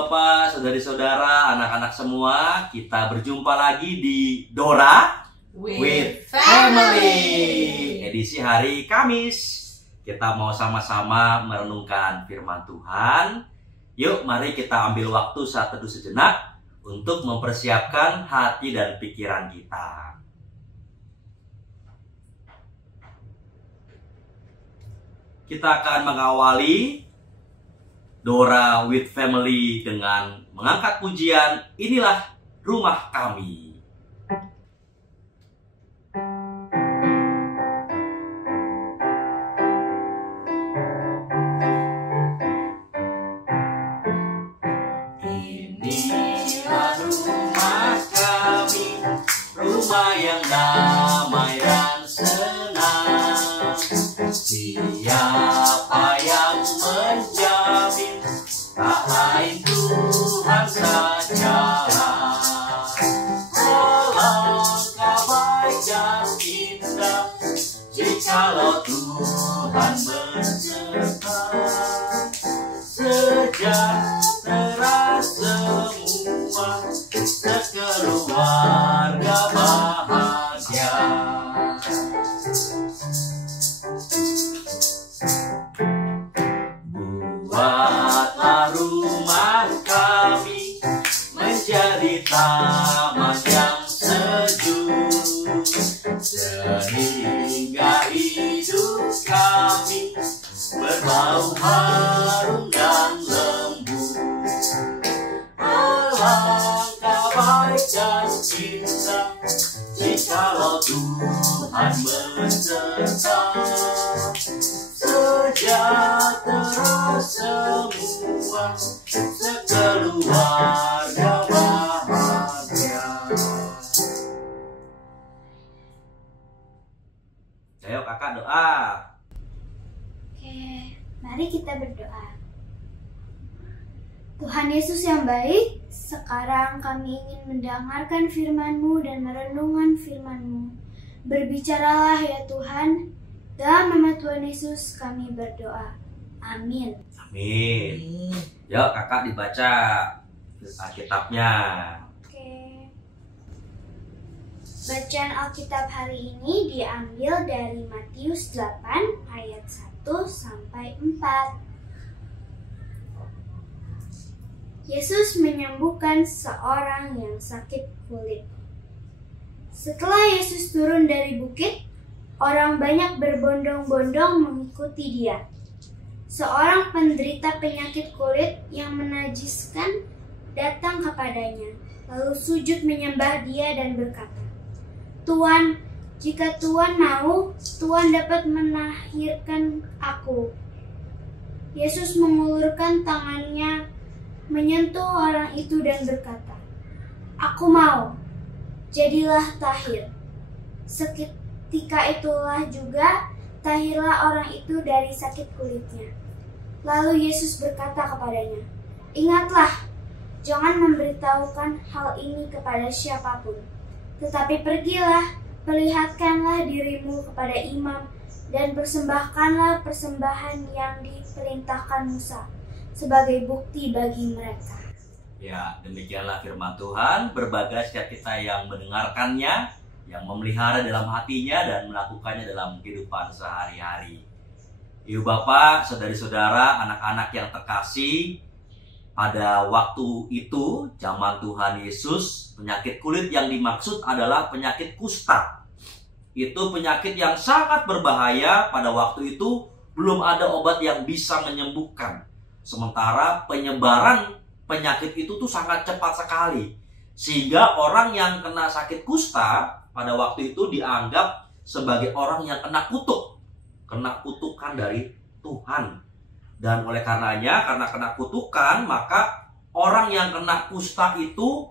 Bapak, saudari-saudara, anak-anak semua, kita berjumpa lagi di Dora with Family. Edisi hari Kamis. Kita mau sama-sama merenungkan firman Tuhan. Yuk, mari kita ambil waktu saat teduh sejenak untuk mempersiapkan hati dan pikiran kita. Kita akan mengawali Dora with Family dengan mengangkat pujian "Inilah Rumah Kami". Inilah rumah kami, rumah yang damai dan senang. Siapa yang menjamin, tak lain Tuhan sajalah. Alangkah baik dan indah jikalau Tuhan berserta. Sejahtera semua, sekeluarga bahagia. Buatlah rumah kami menjadi taman yang sejuk, sehingga hidup kami berbau harum dan lembut. Alangkah baik dan indah jikalau Tuhan berserta. Sejahtera semua, sekeluarga bahagia. Ayo kakak doa. Oke, mari kita berdoa. Tuhan Yesus yang baik, sekarang kami ingin mendengarkan firman-Mu dan merenungkan firman-Mu. Berbicaralah ya Tuhan, dalam nama Tuhan Yesus kami berdoa. Amin. Amin. Yuk kakak dibaca Alkitabnya. Oke. Bacaan Alkitab hari ini diambil dari Matius 8 ayat 1 sampai 4. Yesus menyembuhkan seorang yang sakit kulit. Setelah Yesus turun dari bukit, orang banyak berbondong-bondong mengikuti dia. Seorang penderita penyakit kulit yang menajiskan datang kepadanya, lalu sujud menyembah dia dan berkata, "Tuan, jika Tuan mau, Tuan dapat menahirkan aku." Yesus mengulurkan tangannya, menyentuh orang itu dan berkata, "Aku mau, jadilah tahir." Seketika itulah juga tahirlah orang itu dari sakit kulitnya. Lalu Yesus berkata kepadanya, "Ingatlah, jangan memberitahukan hal ini kepada siapapun, tetapi pergilah, perlihatkanlah dirimu kepada imam, dan persembahkanlah persembahan yang diperintahkan Musa sebagai bukti bagi mereka." Ya, demikianlah firman Tuhan. Berbagai setiap kita yang mendengarkannya, yang memelihara dalam hatinya dan melakukannya dalam kehidupan sehari-hari. Ibu bapak, saudari-saudara, anak-anak yang terkasih, pada waktu itu, zaman Tuhan Yesus, penyakit kulit yang dimaksud adalah penyakit kusta. Itu penyakit yang sangat berbahaya. Pada waktu itu belum ada obat yang bisa menyembuhkan. Sementara penyebaran penyakit itu tuh sangat cepat sekali. Sehingga orang yang kena sakit kusta pada waktu itu dianggap sebagai orang yang kena kutuk. Kena kutukan dari Tuhan. Dan oleh karenanya, karena kena kutukan, maka orang yang kena kusta itu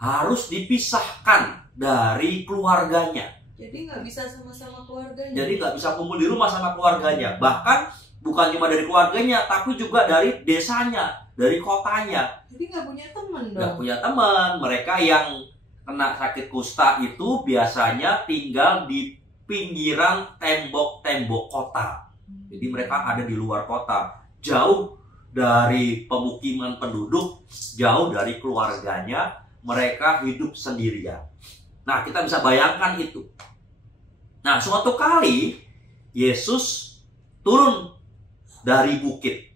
harus dipisahkan dari keluarganya. Jadi nggak bisa sama-sama keluarganya. Jadi nggak bisa kumpul di rumah sama keluarganya. Bahkan bukan cuma dari keluarganya, tapi juga dari desanya, dari kotanya. Jadi nggak punya teman dong. Nggak punya teman. Mereka yang kena sakit kusta itu biasanya tinggal di pinggiran tembok-tembok kota. Jadi mereka ada di luar kota, jauh dari pemukiman penduduk, jauh dari keluarganya, mereka hidup sendirian. Nah, kita bisa bayangkan itu. Nah, suatu kali Yesus turun dari bukit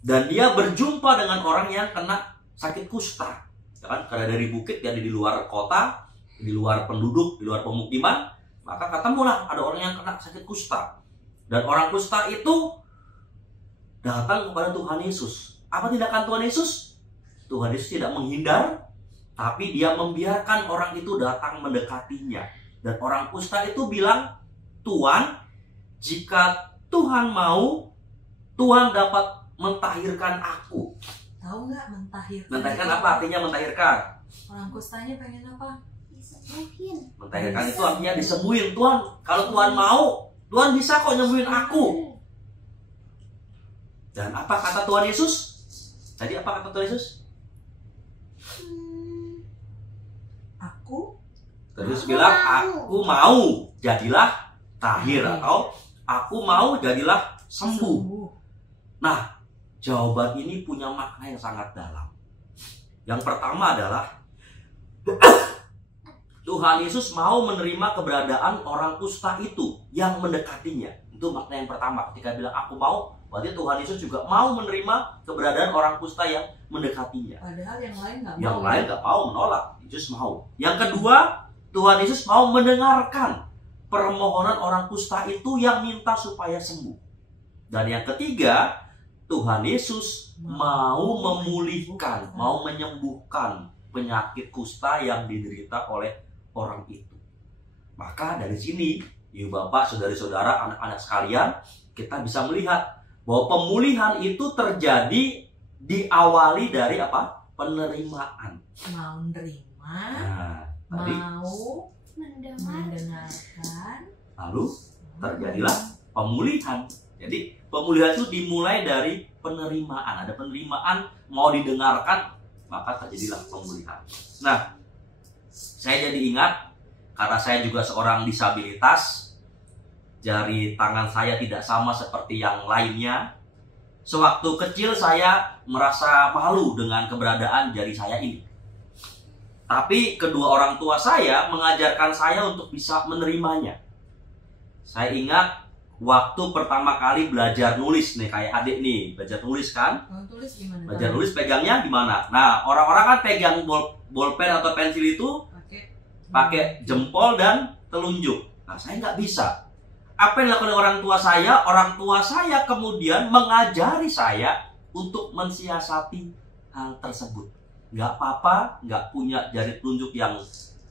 dan dia berjumpa dengan orang yang kena sakit kusta. Ya kan? Karena dari bukit, dia di luar kota, di luar penduduk, di luar pemukiman, maka ketemulah ada orang yang kena sakit kusta. Dan orang kusta itu datang kepada Tuhan Yesus. Apa tindakan Tuhan Yesus? Tuhan Yesus tidak menghindar, tapi dia membiarkan orang itu datang mendekatinya. Dan orang kusta itu bilang, Tuhan, jika Tuhan mau, Tuhan dapat mentahirkan aku. Tahu nggak mentahirkan? Mentahirkan apa artinya mentahirkan? Orang kustanya pengen apa? Disembuhin. Mentahirkan itu artinya disembuhin. Tuhan, kalau Tuhan mau, Tuhan bisa kok nyembuhin aku. Dan apa kata Tuhan Yesus? Tadi apa kata Tuhan Yesus? Aku Terus bilang, aku mau jadilah tahir, atau aku mau jadilah sembuh. Nah, jawaban ini punya makna yang sangat dalam. Yang pertama adalah Tuhan Yesus mau menerima keberadaan orang kusta itu yang mendekatinya. Itu makna yang pertama. Ketika bilang aku mau, berarti Tuhan Yesus juga mau menerima keberadaan orang kusta yang mendekatinya. Padahal yang lain nggak mau. Yang lain nggak mau, menolak. Yesus mau. Yang kedua, Tuhan Yesus mau mendengarkan permohonan orang kusta itu yang minta supaya sembuh. Dan yang ketiga, Tuhan Yesus mau memulihkan, mau menyembuhkan penyakit kusta yang diderita oleh orang itu. Maka dari sini, ibu bapak, saudari-saudara, anak-anak sekalian, kita bisa melihat bahwa pemulihan itu terjadi diawali dari apa? Penerimaan. Mau nerima, Nah, tadi, mau Mendengar. mendengarkan, lalu terjadilah pemulihan. Jadi pemulihan itu dimulai dari penerimaan. Ada penerimaan, mau didengarkan, maka terjadilah pemulihan. Nah, saya jadi ingat, karena saya juga seorang disabilitas, jari tangan saya tidak sama seperti yang lainnya. Sewaktu kecil saya merasa malu dengan keberadaan jari saya ini. Tapi kedua orang tua saya mengajarkan saya untuk bisa menerimanya. Saya ingat waktu pertama kali belajar nulis nih, kayak adik nih, belajar nulis kan? mau tulis gimana? Belajar nulis pegangnya gimana? Nah, orang-orang kan pegang bolpen atau pensil itu pakai jempol dan telunjuk. Nah, saya nggak bisa. Apa yang dilakukan orang tua saya? Orang tua saya kemudian mengajari saya untuk mensiasati hal tersebut. Nggak apa-apa, nggak punya jari telunjuk yang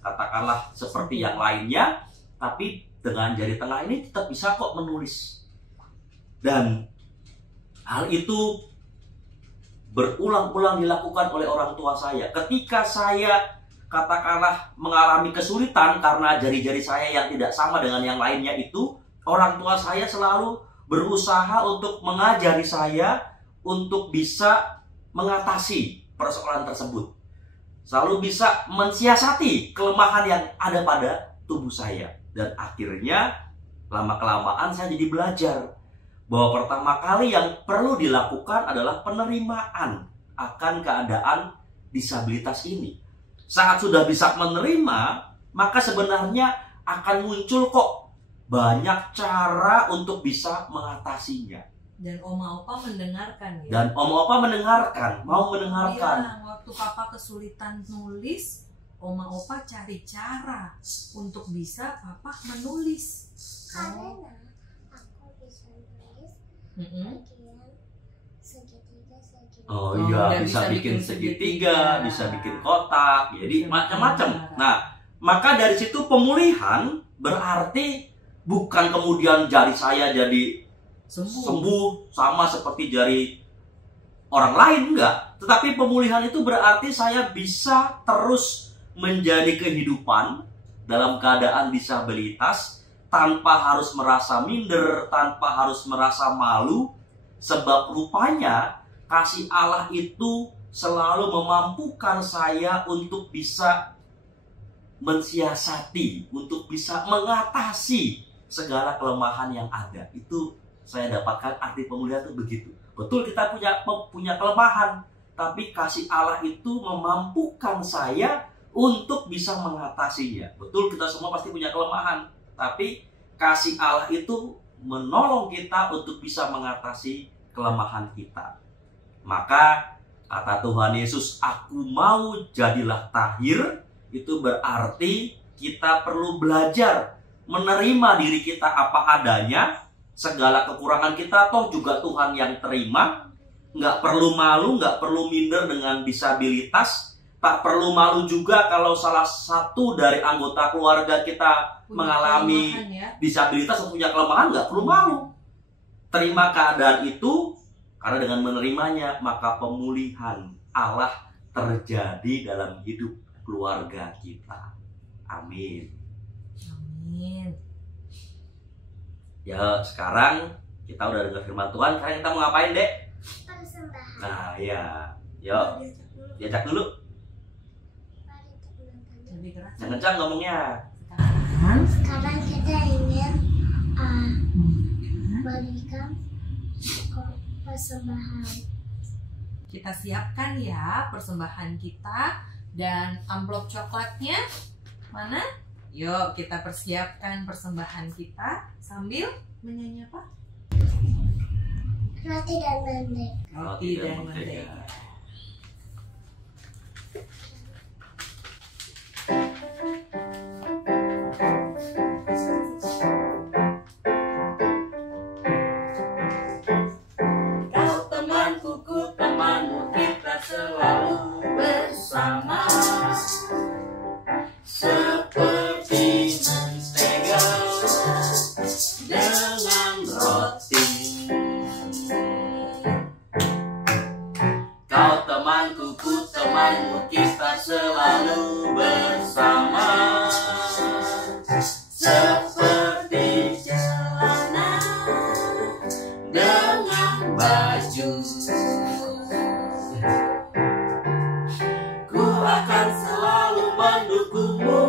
katakanlah seperti yang lainnya, tapi dengan jari tengah ini tetap bisa kok menulis. Dan hal itu berulang-ulang dilakukan oleh orang tua saya. Ketika saya katakanlah mengalami kesulitan karena jari-jari saya yang tidak sama dengan yang lainnya itu, orang tua saya selalu berusaha untuk mengajari saya untuk bisa mengatasi persoalan tersebut. Selalu bisa mensiasati kelemahan yang ada pada tubuh saya. Dan akhirnya lama-kelamaan saya jadi belajar bahwa pertama kali yang perlu dilakukan adalah penerimaan akan keadaan disabilitas ini. Saat sudah bisa menerima, maka sebenarnya akan muncul kok banyak cara untuk bisa mengatasinya. Dan oma opa mendengarkan ya. Dan oma opa mendengarkan, mau mendengarkan. Iya, waktu papa kesulitan nulis, oma opa cari cara untuk bisa papa menulis. Karena aku bisa nulis bagian segitiga. Oh Oh, iya, dan bisa bisa bikin bikin segitiga, segitiga. bisa bikin kotak, jadi Bisa macam-macam. bikin Nah, maka dari situ pemulihan berarti bukan kemudian jari saya jadi sembuh sama seperti jari orang lain, enggak. Tetapi pemulihan itu berarti saya bisa terus menjadi kehidupan dalam keadaan disabilitas tanpa harus merasa minder, tanpa harus merasa malu, sebab rupanya kasih Allah itu selalu memampukan saya untuk bisa mensiasati, untuk bisa mengatasi segala kelemahan yang ada. Itu saya dapatkan arti pemulihan itu begitu. Betul kita punya kelemahan, tapi kasih Allah itu memampukan saya untuk bisa mengatasinya. Betul kita semua pasti punya kelemahan, tapi kasih Allah itu menolong kita untuk bisa mengatasi kelemahan kita. Maka kata Tuhan Yesus, aku mau jadilah tahir, itu berarti kita perlu belajar menerima diri kita apa adanya. Segala kekurangan kita toh juga Tuhan yang terima. Nggak perlu malu, nggak perlu minder dengan disabilitas. Tak perlu malu juga kalau salah satu dari anggota keluarga kita mengalami disabilitas atau punya kelemahan, nggak perlu malu. Terima keadaan itu, karena dengan menerimanya maka pemulihan Allah terjadi dalam hidup keluarga kita. Amin. Amin. Ya, sekarang kita udah dengar firman Tuhan. Sekarang kita mau ngapain, Dek? Persembahan. Nah, ya. Yuk, diajak dulu. Lebih keras. Yang kencang ngomongnya. Sekarang kita ingin berikan persembahan. Kita siapkan ya persembahan kita, dan amplop coklatnya mana? Yuk kita persiapkan persembahan kita sambil menyanyi apa? Roti dan mentega. Roti dan mentega. Kau temanku, ku temanmu, kita selalu bersama. Seperti mentega dengan roti. Kau temanku, ku temanmu, kita selalu bersama. Seperti celana dengan baju. Ku akan selalu mendukungmu,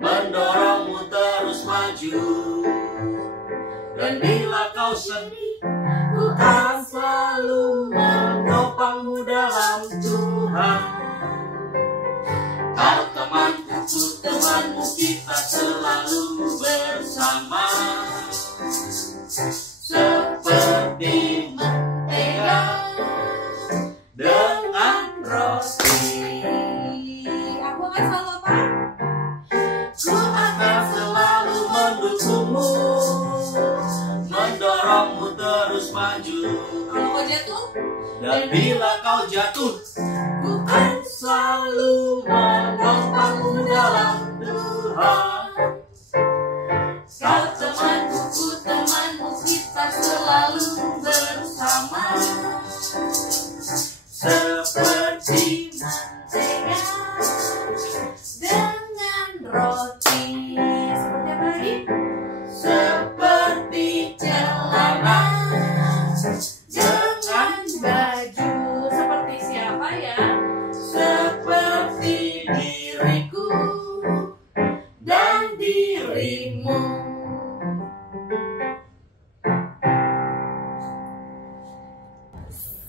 mendorongmu terus maju. Dan bila kau sedih, ku akan selalu menopangmu dalam Tuhan. Kau temanku, ku temanmu, kita selalu bersama. Seperti mentega dengan roti. Aku akan selalu apa? Ku akan selalu mendukungmu, mendorongmu terus maju. Kalau kau jatuh, dan bila kau jatuh, ku akan selalu menopangmu dalam Tuhan. Kau temanku, ku temanmu, kita selalu bersama. Seperti mentega dengan roti. Seperti apa lagi? Seperti celana dengan baju. Seperti siapa ya? Seperti diriku dan dirimu.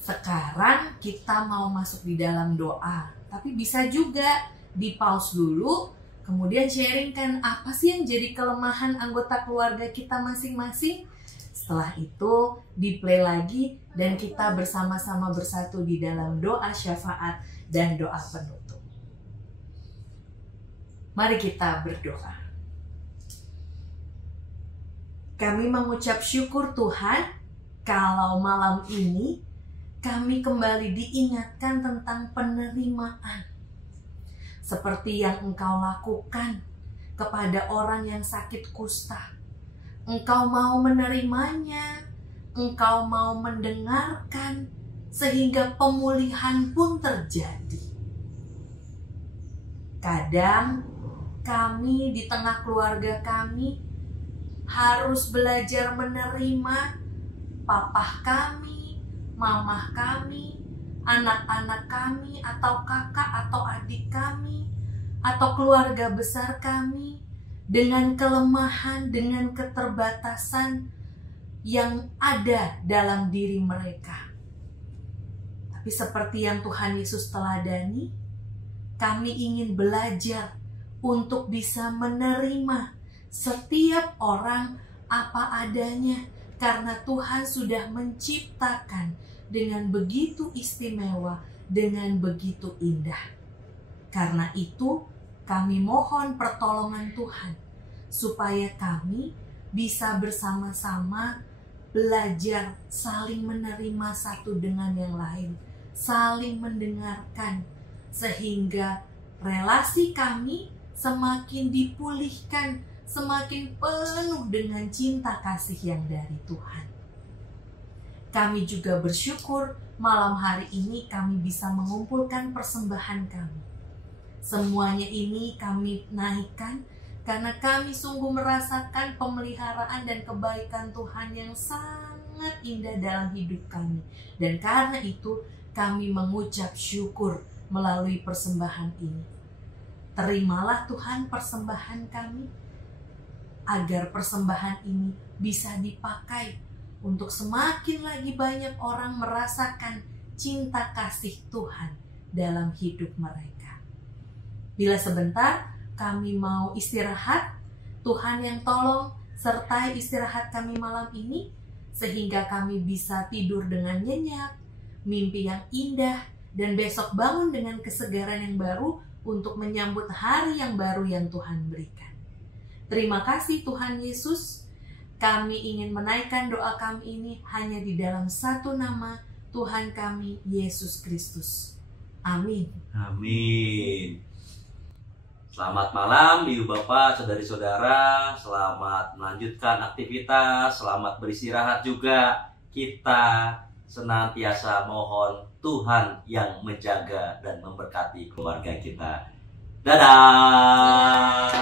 Sekarang kita mau masuk di dalam doa, tapi bisa juga di pause dulu, kemudian sharingkan apa sih yang jadi kelemahan anggota keluarga kita masing-masing. Setelah itu di play lagi dan kita bersama-sama bersatu di dalam doa syafaat dan doa penutup. Mari kita berdoa. Kami mengucap syukur Tuhan, kalau malam ini kami kembali diingatkan tentang penerimaan. Seperti yang Engkau lakukan kepada orang yang sakit kusta. Engkau mau menerimanya, Engkau mau mendengarkan, sehingga pemulihan pun terjadi. Kadang kami di tengah keluarga kami harus belajar menerima papah kami, mamah kami, anak-anak kami, atau kakak atau adik kami, atau keluarga besar kami, dengan kelemahan, dengan keterbatasan, yang ada dalam diri mereka. Tapi seperti yang Tuhan Yesus teladani, kami ingin belajar untuk bisa menerima setiap orang apa adanya, karena Tuhan sudah menciptakan dengan begitu istimewa, dengan begitu indah. Karena itu, kami mohon pertolongan Tuhan, supaya kami bisa bersama-sama belajar saling menerima satu dengan yang lain, saling mendengarkan, sehingga relasi kami semakin dipulihkan, semakin penuh dengan cinta kasih yang dari Tuhan. Kami juga bersyukur malam hari ini kami bisa mengumpulkan persembahan kami. Semuanya ini kami naikkan karena kami sungguh merasakan pemeliharaan dan kebaikan Tuhan yang sangat indah dalam hidup kami. Dan karena itu kami mengucap syukur melalui persembahan ini. Terimalah Tuhan persembahan kami, agar persembahan ini bisa dipakai untuk semakin lagi banyak orang merasakan cinta kasih Tuhan dalam hidup mereka. Bila sebentar kami mau istirahat, Tuhan yang tolong sertai istirahat kami malam ini, sehingga kami bisa tidur dengan nyenyak, mimpi yang indah, dan besok bangun dengan kesegaran yang baru untuk menyambut hari yang baru yang Tuhan berikan. Terima kasih Tuhan Yesus. Kami ingin menaikkan doa kami ini hanya di dalam satu nama, Tuhan kami, Yesus Kristus. Amin. Amin. Selamat malam Ibu Bapak, Saudari-saudara. Selamat melanjutkan aktivitas, selamat beristirahat juga. Kita senantiasa mohon Tuhan yang menjaga dan memberkati keluarga kita. Dadah.